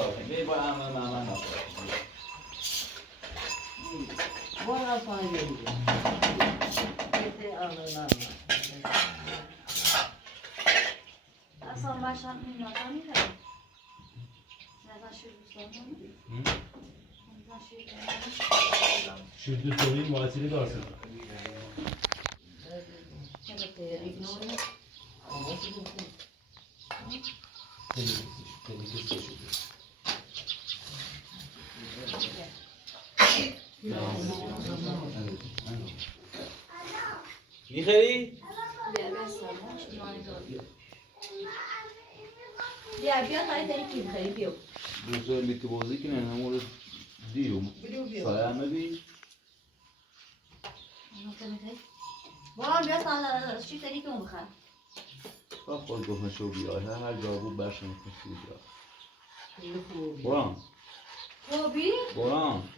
نکن بیا با من نکن بارا پایین بگیر بده آقا اصلا ماشان نمی‌کنی که Şimdi sorayım Vasili de alsın. میخری؟ بیا تا داری کی می‌خری بیا دوستان بیتی بازی کنن همون دیو سایه بی بابا بیا تا چی داری که اون بخواد با خود گفت شو بیا هر جا بود برشم کسی بیا برام خوبی برام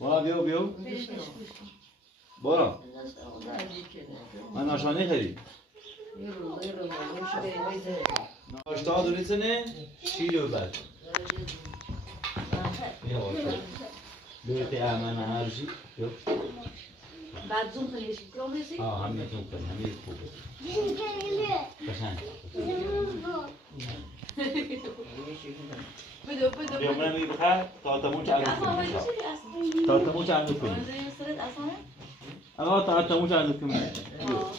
برام بیا برام من نشانه خرید ناشتا دونیست نه شیلو بعد بیا باشه بیایید من هر چی بیا بعد زوم کنیش کنیسی همین زوم کنی همین خوبه قشنگ بدو بیا من میگم تاتمون چند تاتمون چند کنی تاتمون چند کنی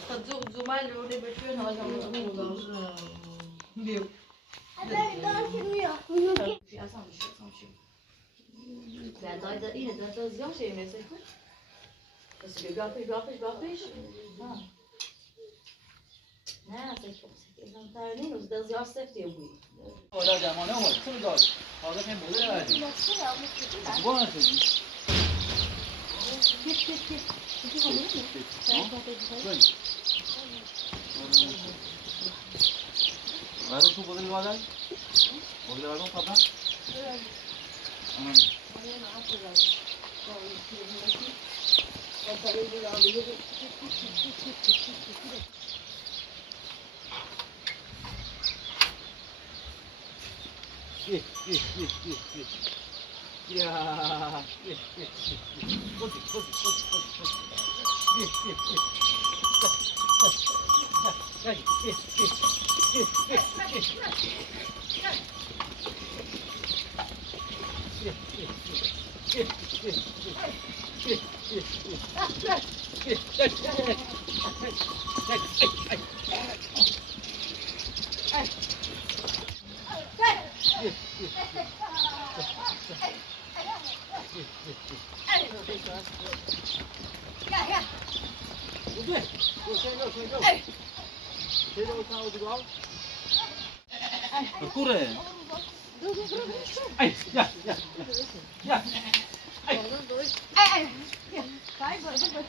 خد زومال رو بتوین هذا موضوع بيو في أسام شو بعد ده إيه ده زيان شيء مثل كده بس بيقفش نه اصلا ترنیم روز ده زیاد سفتی بود حالا جمانه اومد چه می‌داد حالا که موزه نداری بگو نشدی بعد شو بودن الوالد بودن الوالد خبر Corre! Ai, ya, ya, ya. Ai, Vai, vai, vai.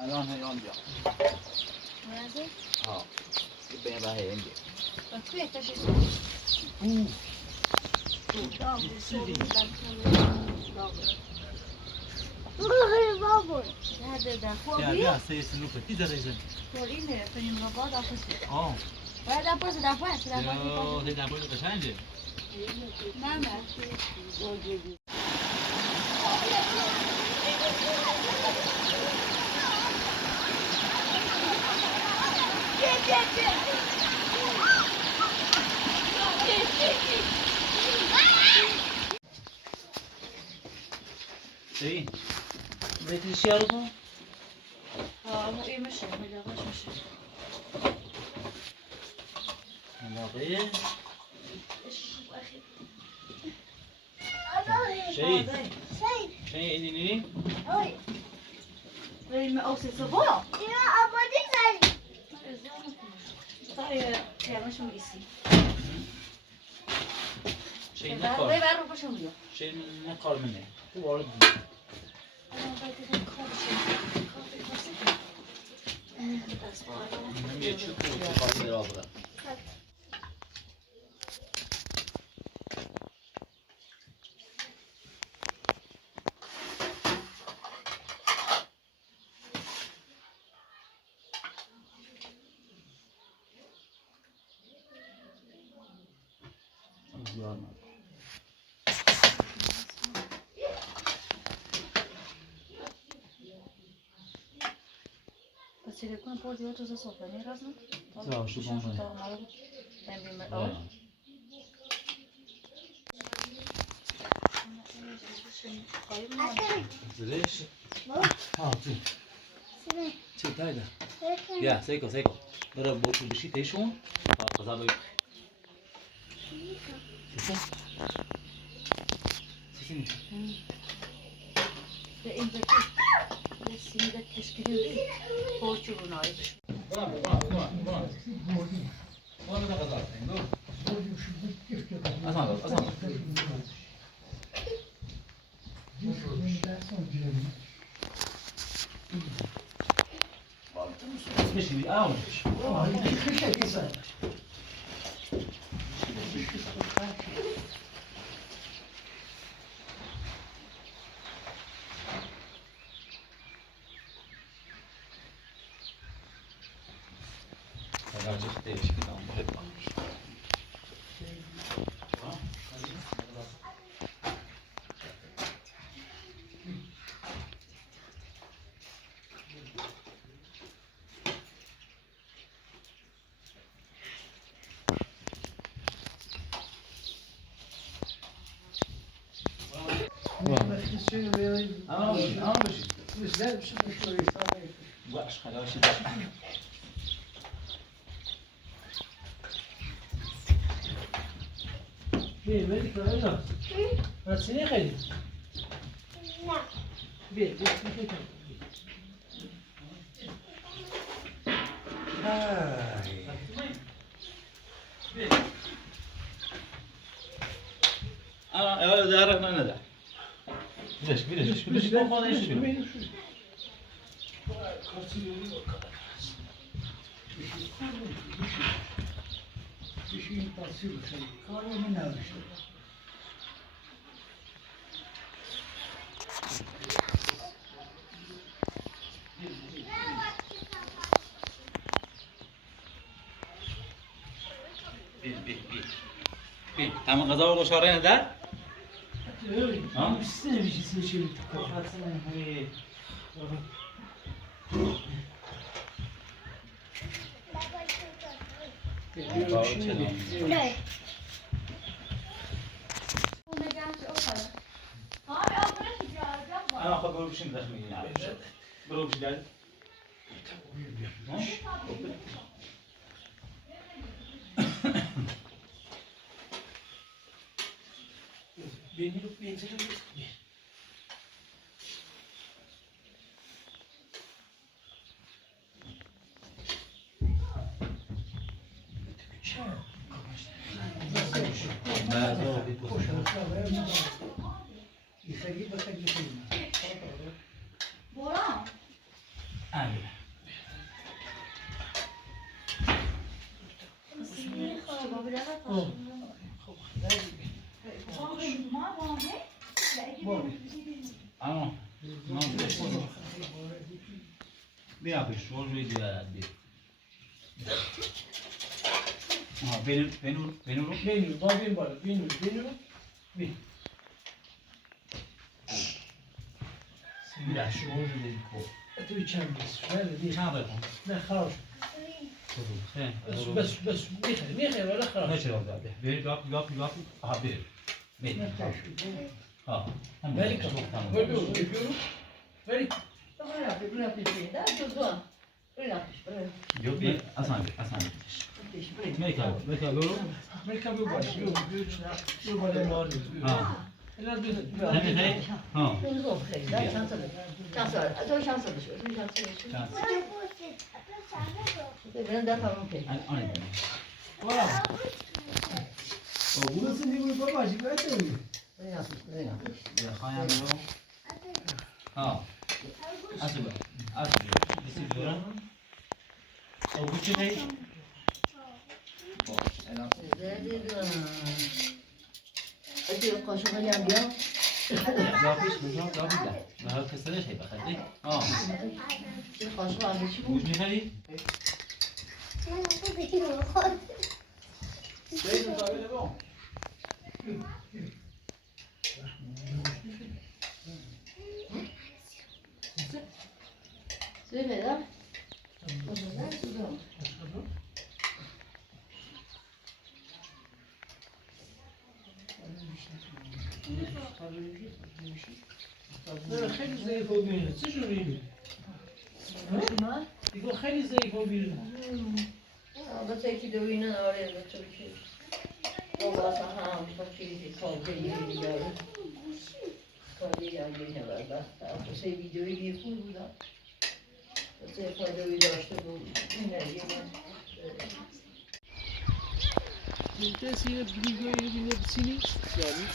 الان هی آنجا مرزه؟ ها بین راه اینجا توی تشیش بابا هذا ده Ya خوابی؟ ya saya selalu pergi dah reason. خوابی کنیم رو بعد آفیسی Oh. بعد آفیسی دفعه Ya saya dah boleh ke sana je. نه نه Hey. Berarti siapa? مو ايه مشي ما جابش مشي Nabi. Shay. Shay ini ni. ما اوصي صباح يا ابو دي زي طيب يا مش مقيسي Shay ده nakar. بقى روح شو ميو Shay nakar مني. Tu vardı. انا بدي اكل شيء كافي كوسي انا بس Hem geçiyor bu kafayı aldı. بس اللي يكون بودي وتوزع صوفة ني رازم Sağ ol, şu bomba. يعني من اول Zreş. Ha tu. Çi tayda. Ya seko seko. Bera boşu bir şey teşon. Ha kaza böyle. Sesin. ده انت بس ده تشكيل بوچو بنايت Bana da kaza. Asan asan. مش اللي بيه مالك ولا هتسيني خير بيه بيه انا دارك ما ندع ليش ليش ليش ما خذ ايش تمام غذا و شارين ده ها مش سنة بيجي سنة شيء لا انا اخذ بروش داخلي يعني بروش ده بيني وبين زلمة اما بیا پیش رو روی دیوار بیا بینور بینو با بین بالا بینو بین بیا شو روی کو توی چند بس شوال چند بکن نه خراب بس میخه ولی خراب نه چرا داده بری گاپ ها بیر ها ولی کام ولی جو بیر اصلا میکا برو امریکا بی بالا بی بالا ماری ها اینا بیاد نمیخوای ها burası ne bu babacık ben de بیا خواهم برو ها اصلا بسی برو او بچه بی یا پیش بجا یا بیده نه ها کسرش هی بخدی ها گوش میخوایی؟ نه خیلی ضعیف و بیرونه چه جوری دیگه خیلی ضعیف و بیرونه بس یکی دوینه آره بچه بچه بابا اصلا هم چیزی کاری دیگه کاری دیگه نبرد سه ویدیویی بیخون بودم سه فایده‌ای داشته بود این نگه اینجا سینه بیگویی بینه بسینی یعنی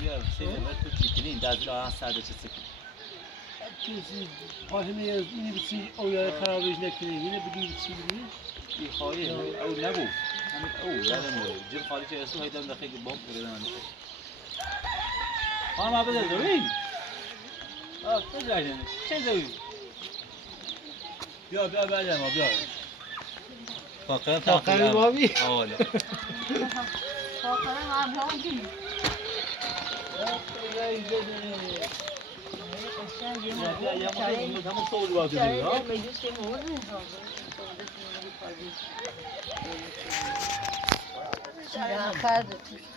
بیا سیده باید تو چیکنی دازیل آن سرده چه سکی کسی پاهمه اینه بسینی او یا خرابش نکنی اینه بگی بسینی ای خواهی او نبو همین او یادم بود جب خالی چه اسو هیدم دقیقی باب کرده من خواهم ها بده دوی آه بجایدن چه دوی بیا بیا ما بیا فاقر بابی آله یا همون صول باید بگیری ها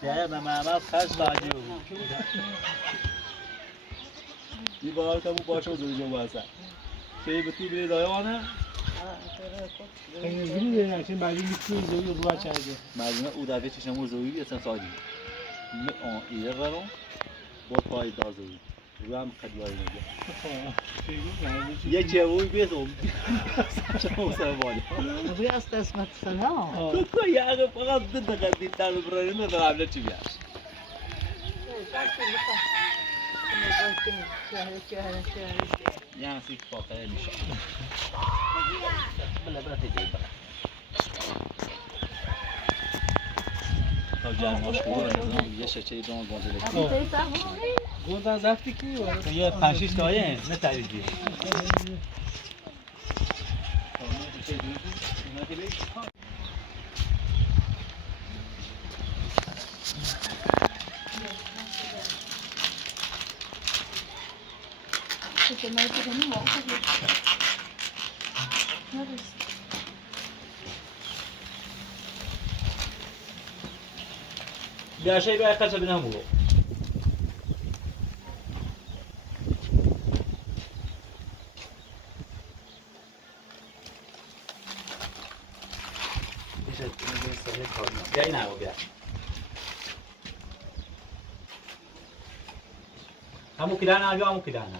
یا من خرج بعدی بود این بار که بود باشه بزرگی جو بازه شایی بطی بری دایوانه خیلی زیری نه چون بعدی میتونی زوی رو بچه هایده مردمه او دفعه چشم زوی بیستن سادی آن ایره برام با پای دازوی رو هم خدیواری نگه یه جووی بیدم شما سر بالا بوی از قسمت سنا تو یه فقط دقیقه دیدن برای نه قبل چی بیاش یه سی فاقه میشه بلا تیجی بلا تا جمعاش خوبه یه شچه دام گنزله گودا زفتی کی وارد یه 5-6 تایه نه تریدی بیا شی بیا خرچه بینم بگو بیا این هوا بیا همون کلانه بیا همون کلانه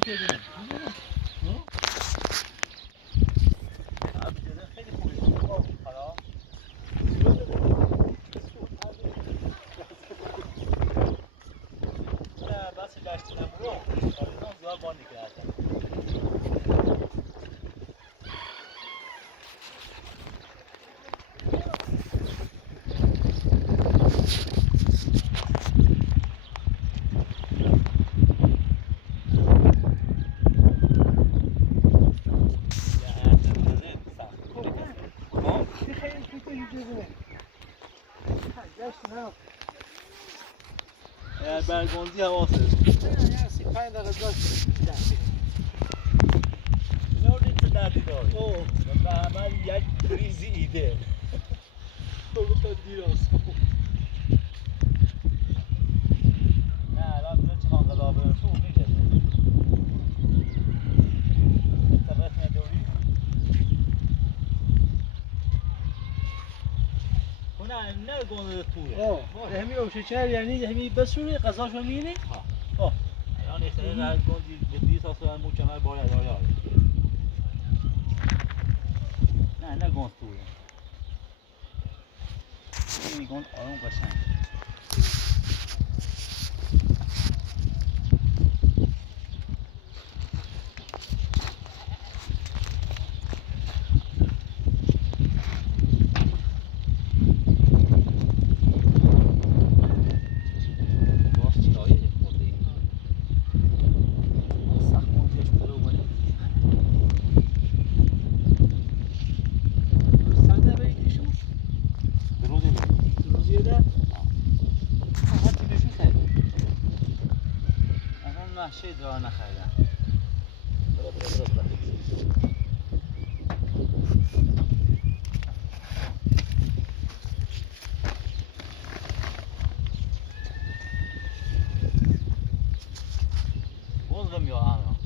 خیلی خوبه. حالا نه بس گشتیم برو. آرزان زیاد بار نکردم. برگانزی حواسه یه 35 دقیقه داشت. نوردید چه دردی داشت و عمل یک ریزی ایده تا دیر است. نه الان برای چه خان قضا برم تو میگه طبقه نداری کنه نه گونه توه همین اوشه چهر یعنی همین بسوری قضاشو میینی؟ الان احتمال هر گونه بدی ساسو هر مکمل باید نه گونه توه این گونه آرام قشنگ شی دار نخریدم برو بولدم یا آنها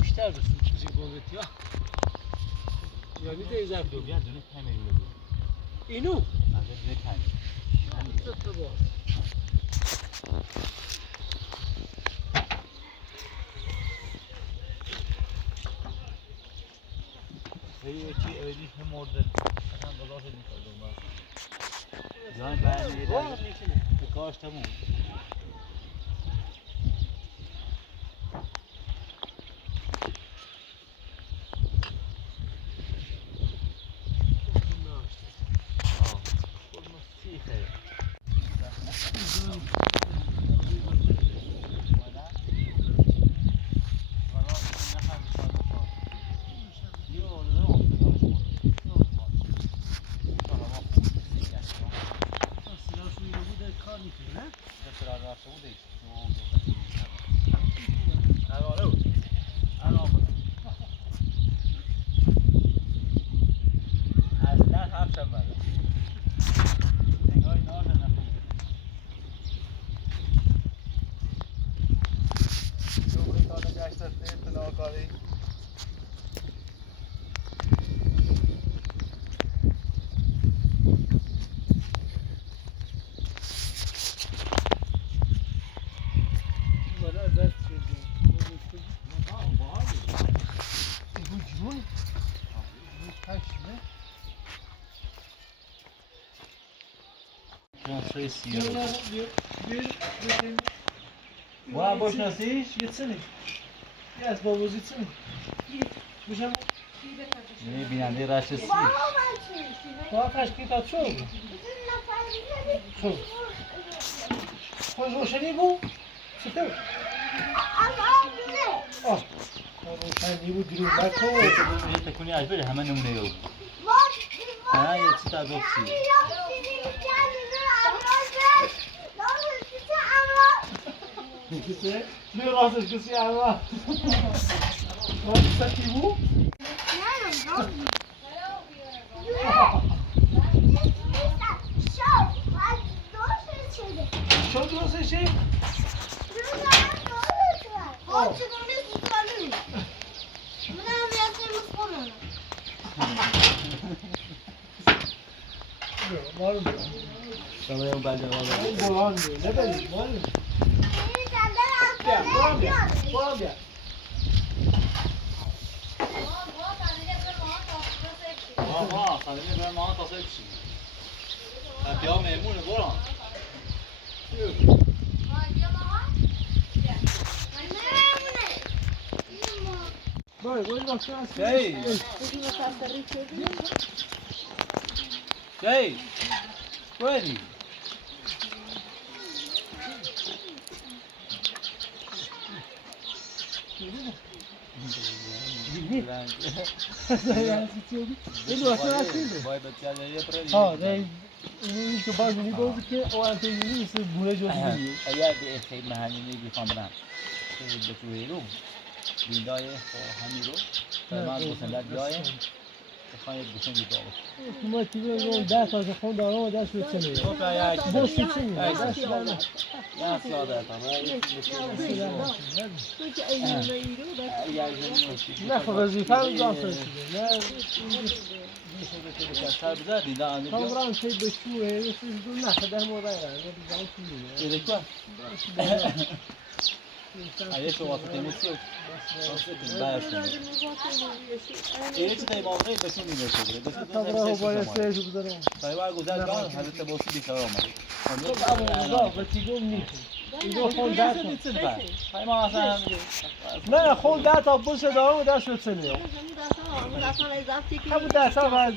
بیشتر بسون چیزی گلت یا یعنی دیزر دو بیان دونه تمه رو اینو؟ از دونه تمه تو باز چی اولی هم مرده اصلا بازار شد میکردم باز جان برمی به کاش تموم Buna boş nasıl iş? Gitsene. Yaz babamız gitsene. Buşam. Ne binende rahatsız. Daha kaç bir kat çok. Çok. Koş roşani bu. Süper. Ah. روشنی بود درو نکن یه تکونی از بره همه نمونه یو نه یه چی تا دوستی کسی؟ نه راستش کسی اما راستش کی بود؟ شو درستشه؟ Malum. Sana yung banda wala. Ay, bulan. Ne böyle? Malum. بیا برام بیا برام بیا آها خاله برای ما تاسه کشی بیا میمونه برام بای بای واسه است جی جی ready این واسه است وای بچه یه پرید ها نه این که باز میگه که او انت نیست بوله جو دیگه اگر به خیلی محلی میخوام برم خیلی به توی رو بیندای همین رو فرمان گوسندت بیایه بخواهید گوسندی داره ما تیمون 10 تا خون دارم و دست رو چنه بس چی میگه دست دارم یا ساده نه خب وظیفه رو داشته نه کامران چه بچوه یه چیز دو نه خدای مورد نه بیزان چی میگه Adesso ho fatto inizio. E ci dai mavre e sono in questo. کامران باید سرش بذارم Dai va گذر بعد حالت باسی دیگه آمد. خب بچگم نیست اینو خون 10 تا های ما اصلا نه خون 10 تا بس دارم و دست رو چنه همون 10 تا بعد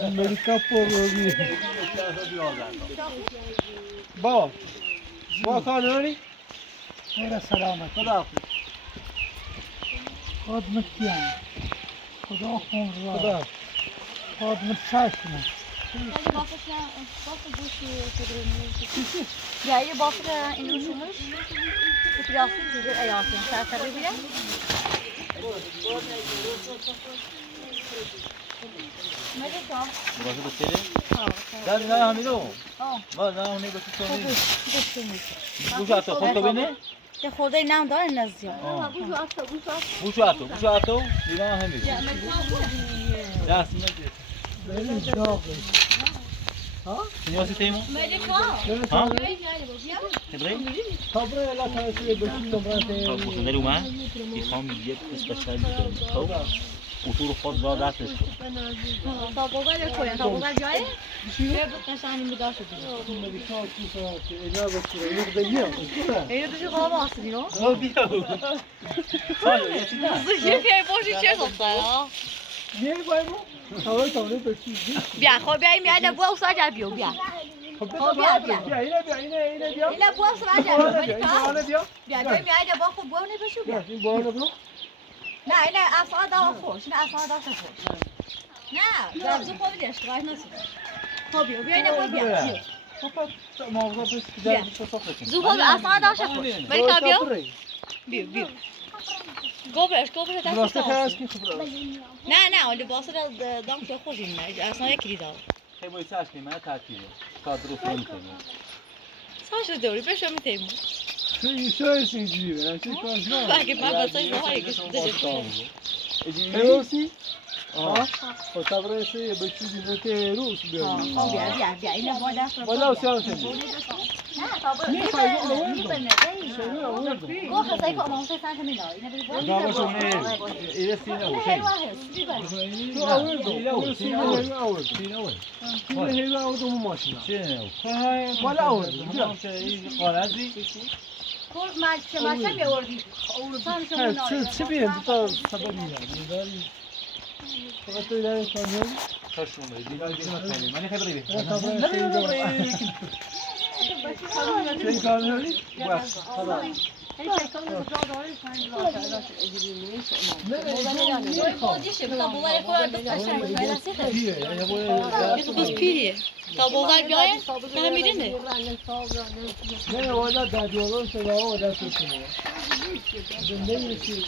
امریکا پروبی با کانونی خدا سلامت خدا خدمت کیان خدا خون را خدا خدمت چشم Ya yine bakıra inmişsiniz. Biraz güzel ayağınız. Sen tabii bile. Melika. Burası da senin. Gel Hamilo. Bak daha onu götür Bu şato konto beni. Ya خورده نام داره نزدیک. Bu şato. Diga Hamilo. Ders mi? ها؟ سنیاسی تیمو؟ ها؟ تبرئه؟ تبرئه لا تنسي بشيل نمرته خب گوسندری اومد میخوام یه اسپشیال خب موتور خود را دستش کن تا بغل کوی تا بغل جای یه قشنگی مدار شد امریکا تو اینا بچه نقدیه اینو دیگه قام آسیدی نو خب بیا سایه یه چیز نه زیگه باشی چه صدا یه بایمو هوای تاونه بچی بیا خب بیا این میاد بو اوسا جا بیو بیا خب بیا بیا اینه بیا اینه بو اوسا جا بیو اینه بیا بیا میاد با خب بو نه بشو بیا این بارو برو نه اینه اصلا دا خوش نه اصلا دا خوش نه درزو خود اشتباه نسی خب بیا اینه بو بیا فقط موضوع بس در صفحه کن زو خود اصلا دا خوش ولی کا بیو بیو گوبرش دست هست کی خبره نه ولی واسه دام که خوشیم نه اصلا یکی داد خیلی باید سعی کنیم تعطیله تا درست نمی‌کنیم ساش دوری بشو میتیم چه اینجوریه چه کارش نه اگه من واسه زهایی که هروسی آه خب تبرئه سه بچی دیگه روز بیا بیا اینو با دست بالا سیاست نه تا گو خسای که امام سنت میداد اینو بگو دامش اونه ایره سینه و شی تو اول سینه اول سینه اول ماشین سینه بالا اول بیا این قارزی کورس ماشه میوردی چه بیاد تا سبب میاد فقط تو داری کامیون کاشون دیگه من خیلی بری چه کامیونی بس خدا تا بوغل بیاین نه میرینه نه والا دادیولون سوا و دست کنه زنده میشی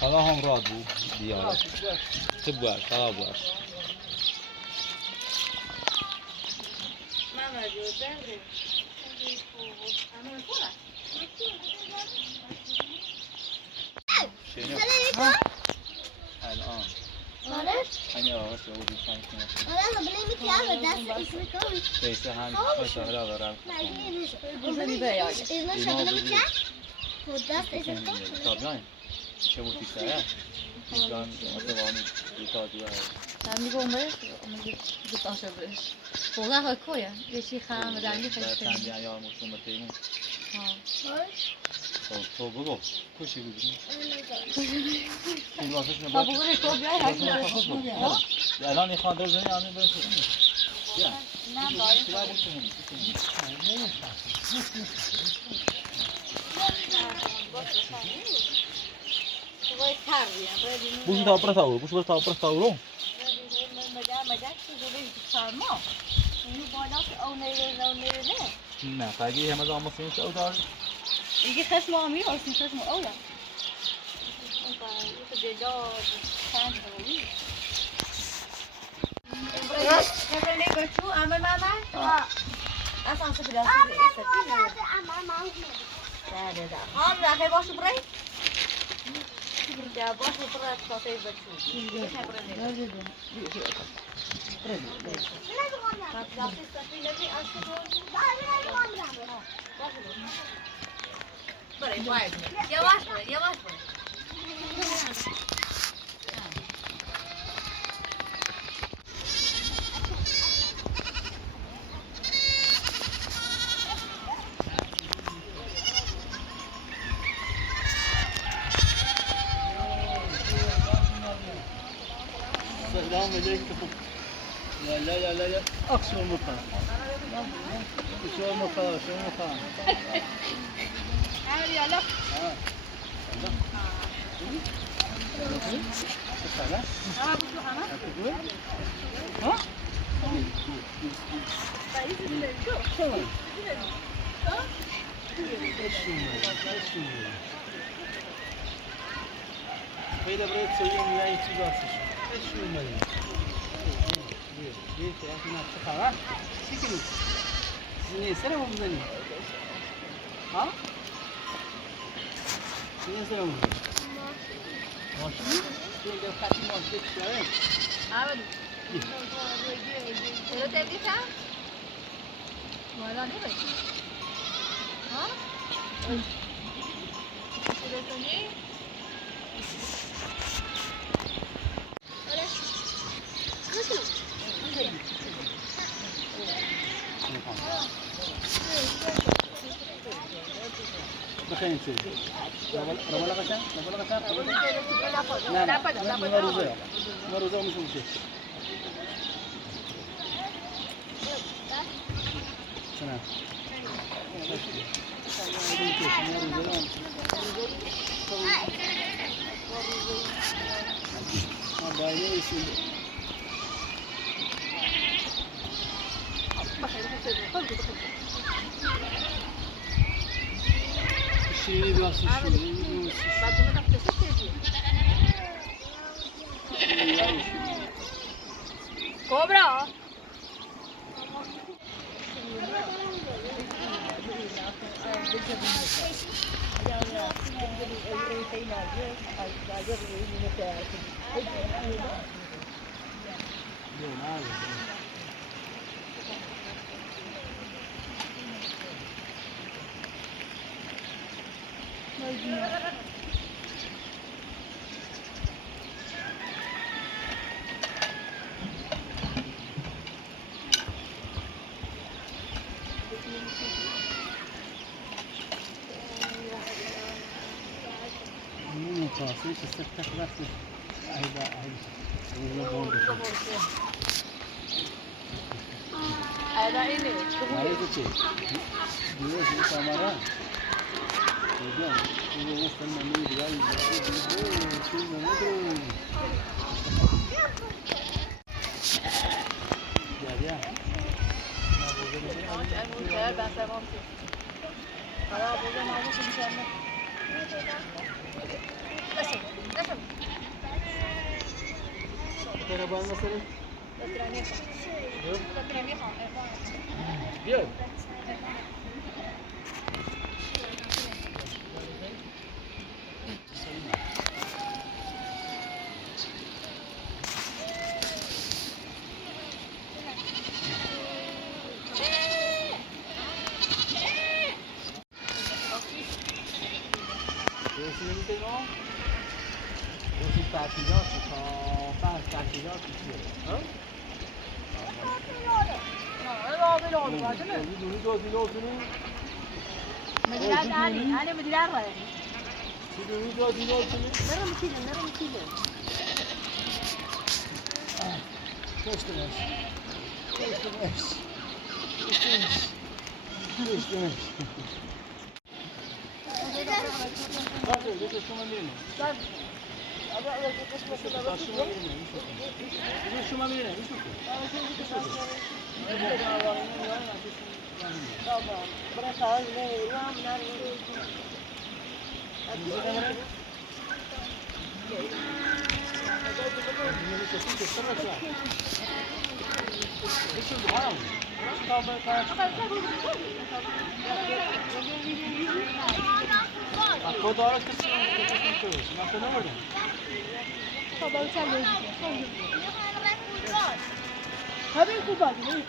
حالا هم راد بود دیاره چه باش حالا باش سه و دوستان کنه ولا بلي مكيال داس اسمكم پیسه هم خوش آلا برام بزنی بیایی. إذا شغلة مكيال وداس اسمكم تابعین چه بود پیسه دیگان متوانی دیتادی های من میگم باید دوست داشته باش. واقعا های کویا. یه چی خام رنگی در خیلی. چند یا مشروم تیمون تو بگو کشی بگی این واسه تا بگوری تو بیای هست. الان این خانده بزنی آنی برسی بیا نه باید. چرا بکنی باید تربیه. باید بوش تا پرتاورو بوش تا پرتاورو مجا چیزی سرما. اینو باید او نه. نه فاگی همه زمان سینش او دار دیگه خشم آمی هستی خشم اولا. اون جدا چند روی. نبرنی برچو عمل ماما. اصلا سفره ده. هم نه باشه برای. یا باشه برای کافه برچو. برای باید. یواش برای. سلام علیکم. لا اقصر مكان. شو مكان. عادي على. خیلی برای سویم میای چی باشه؟ شو می‌مونی؟ یه چیزی نه چه خبر؟ چی کنی؟ زنی سرمو بزنی؟ ها؟ زنی سرمو بزنی؟ ماشین؟ یه خطی ماشین شده؟ عادي. لو تبي كم؟ ولا نبي. ها؟ شو تسوي؟ بخير سيدي. رملا قشان؟ لا مروزة مش مشكلة. سلام. شيري بلاصة شيري. بعد ما تفتح كوبرا. خلاص ايش استفتح نفسك هيدا هذا إني. هيدا شيء دلوقتي كاميرا وجان هو مستنى من جاي شو نمدرو يا كربان مثلا بيو رسیدگی که ما رسید تعطیلات تا بعد تعطیلات چیه؟ ها؟ دونی دادی لازمی؟ مدير أنا مدير أرى چی دونی دادی لازمی؟ مرة مكيدة خوشت باش Bakın, şuna verin. Şuna verin, خدا را کسی نکنه نمونه همین خوب باید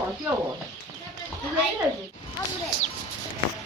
Yavaş yavaş. Hadi.